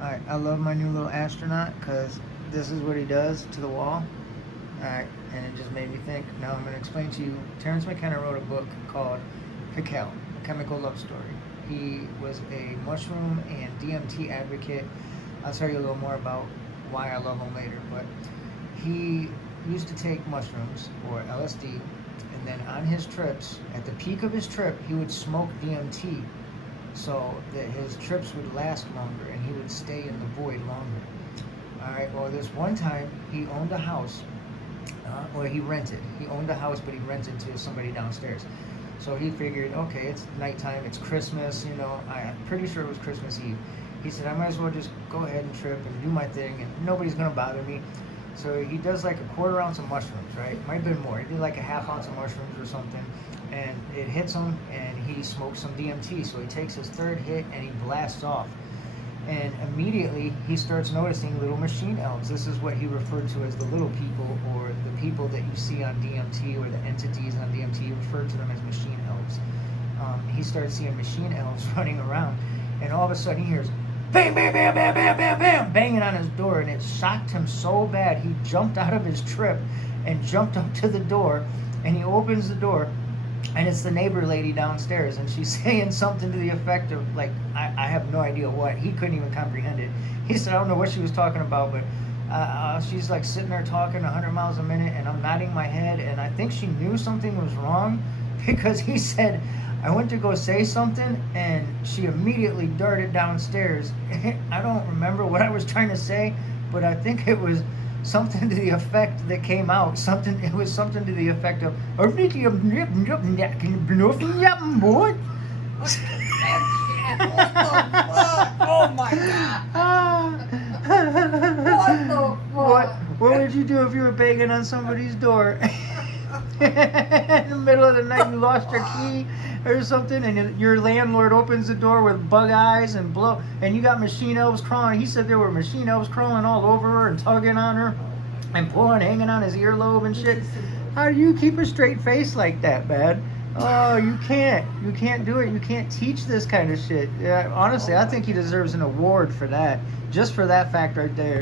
Alright, I love my new little astronaut because this is what he does to the wall. Alright, and it just made me think. Now I'm going to explain to you. Terrence Makenna wrote a book called Pikhal, A Chemical Love Story. He was a mushroom and DMT advocate. I'll tell you a little more about why I love him later, but he used to take mushrooms or LSD, and then on his trips, at the peak of his trip, he would smoke DMT so that his trips would last longer and he would stay in the void longer. All right, well, this one time he owned a house, or he rented. He owned a house, but he rented to somebody downstairs. So he figured, okay, it's nighttime, it's Christmas, I'm pretty sure it was Christmas Eve. He said, I might as well just go ahead and trip and do my thing, and nobody's gonna bother me. So he does like a quarter ounce of mushrooms, right? Might have been more. He did like a half ounce of mushrooms or something, and it hits him, and he smokes some DMT. So he takes his third hit and he blasts off. And immediately he starts noticing little machine elves. This is what he referred to as the little people, or the people that you see on DMT, or the entities on DMT. He referred to them as machine elves. He started seeing machine elves running around, and all of a sudden he hears bam, bam, bam, bam, bam, bam, bam, banging on his door, and it shocked him so bad he jumped out of his trip and jumped up to the door, and he opens the door, and it's the neighbor lady downstairs, and she's saying something to the effect of, like, I have no idea what. He couldn't even comprehend it. He said, I don't know what she was talking about, but she's like sitting there talking 100 miles a minute, and I'm nodding my head, and I think she knew something was wrong, because he said, I went to go say something, and she immediately darted downstairs. I don't remember what I was trying to say, but I think it was something to the effect that came out. It was something to the effect of, What the fuck? Oh my god. What the fuck? What would you do if you were banging on somebody's door? In the middle of the night, you lost your key or something, and your landlord opens the door with bug eyes and you got machine elves crawling. He said there were machine elves crawling all over her and tugging on her and hanging on his earlobe and shit. How do you keep a straight face like that, man? Oh, you can't do it. You can't teach this kind of shit. Yeah, honestly, I think he deserves an award for that, just for that fact right there.